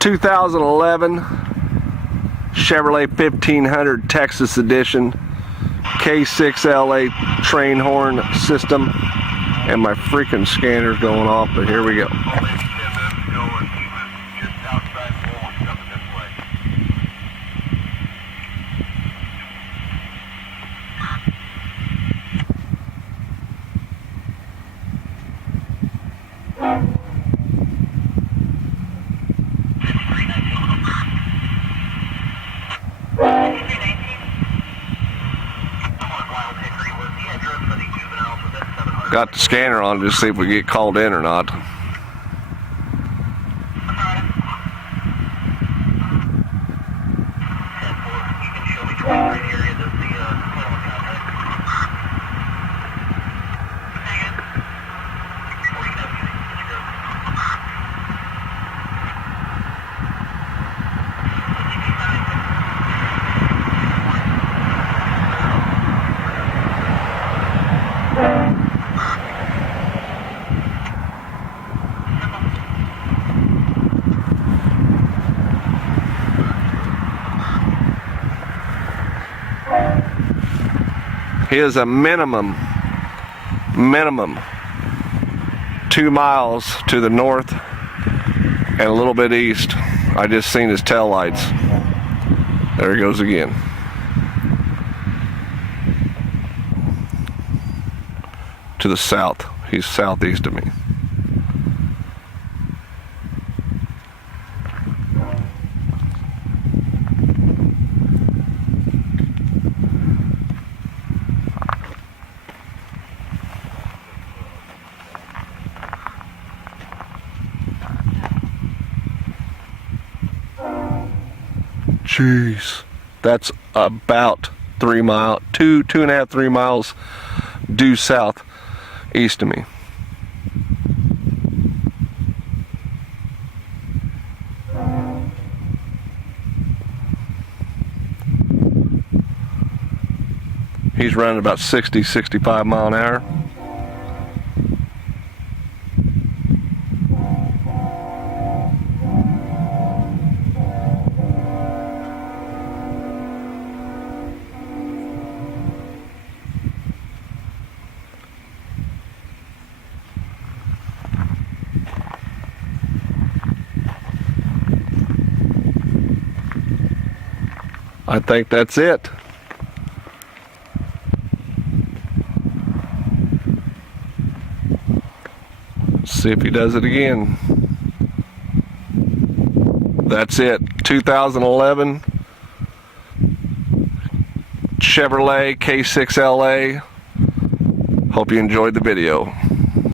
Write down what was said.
2011 Chevrolet 1500 Texas Edition, K6LA train horn system, and my freaking scanner's going off, but here we go. Got the scanner on just to see if we get called in or not. Here's a minimum 2 miles to the north and a little bit east. I just seen his tail lights. There he goes again. To the south. He's southeast of me. Jeez, that's about 3 miles, two and a half, 3 miles due south east of me. He's running about 60, 65 mile an hour. I think that's it. Let's see if he does it again. That's it. 2011 Chevrolet K6LA. Hope you enjoyed the video.